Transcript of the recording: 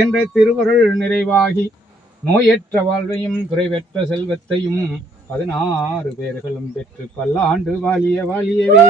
என்ற திருவருள் நிறைவாகி நோயற்ற வாழ்வையும் குறைவற்ற செல்வத்தையும் 16 பேர்களும் பெற்று பல்லாண்டு வாழிய வாழியவே.